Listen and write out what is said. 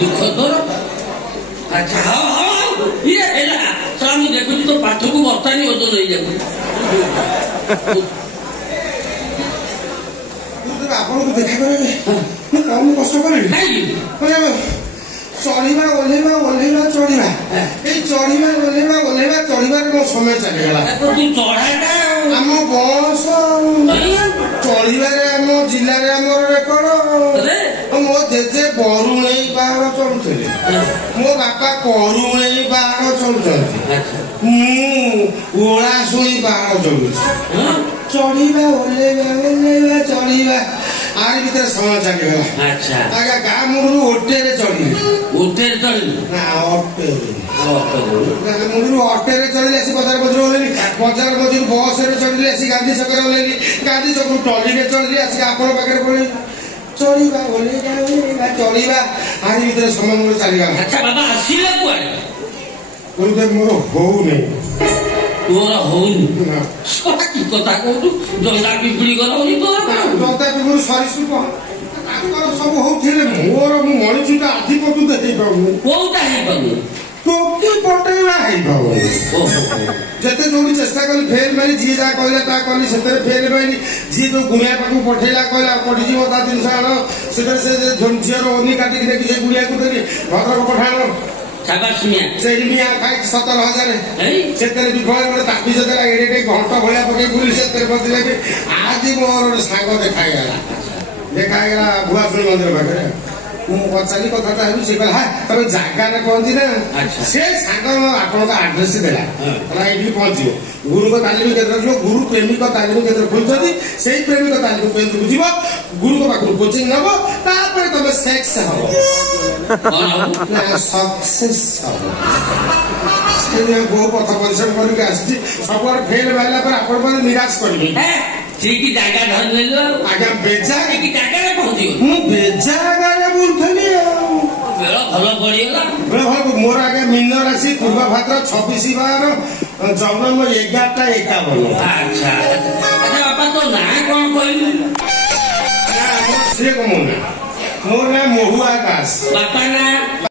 दुख तोर अच्छा ये देखु तो पाठ को बर्तानी ओजन हो जाए आपको देखा करे कम कष्ट करें चढ़ा ओह्लैवा ओह्लैवा चढ़ा ये चढ़ा ओह्लैवा ओह्लैवा चढ़ार मो समय चलीगला आम बस चढ़ारे आम जिले आमर रेकर्ड मो जेजे बरुणे बाहर चलुले मो बापा करुणे बाहर चलुंट मुलाशुणी बाहर चलुच चढ़ा ओह्लैवा ओह्लैवा चढ़ा आर भीतर समय चलीगला आगे गाँ मुड़ू ओटेरे चढ़ी अटेरे चढ़ी आसी बजार बजार ओह्लैली बजार बजार बस चढ़ी आसी गांधी छक ओह्लैली गांधी छक टली चढ़ी आसी आपण पाखे पड़े चढ़ा ओह्लैवा चढ़ा आर भीतर समय मोर चलीगला अच्छा बाबा आसिले कुआडे मोर होउनी तोरा होउनी की कथा कहू जंदा पिपड़ी गलौनी तोरा जंदा पिपड़ी सरीसृप सब होउथिले मोर मु मणिचुटा आधिपत्य देखै पाउनी कोउटा हे पाउनी टोकी पटेवा हे पाउनी जते जोडी चेष्टा कली फेल मारी जी जा कहला ता कली सेतरे फेल मारी जी जो गुनिया पाकू पठेला कहला पडी जीव ता दिन साण सेतरे से झंझियर ओनी काटी देखि जे गुनिया को देली भद्रक पठानो शाबाश मिया से मिया खाइ 17,000 सेतरे विफल गोटे तापी जतरा एडे घंटा भलिया पके बुली सेतरे बदले कि आज मोर सांग देखागला भुआसुणी मंदिर पाखे पचारि कथा से कहला तुम जगार पहुंची ना से सांग आपण आड्रेस देला ये पहुंचो गुरु को तालीम केन्द्र गुरु प्रेमिक तालीम केन्द्र खोलते से प्रेमिक तालीम केन्द्र जीव गुरु को पाखु कोचिंग नब तापर तुम सेक्स हम सक्सेस हम बहु पथ परिश्रम करके आसी सब फेल बाहर आप निराश करेंगे ठीक जागा धर ले लो आगे बेजा की जागा रे पहुंची मु बेजा गारे बुलथली बेला भलो पड़ीला बेला भलो मोर आगे मीन राशि पूर्व भाद्र 26/12 जन्म 11:51 अच्छा अच्छा बाबा तो ना कोन कहलु से को मोर ना मोहुआ दास बापा ना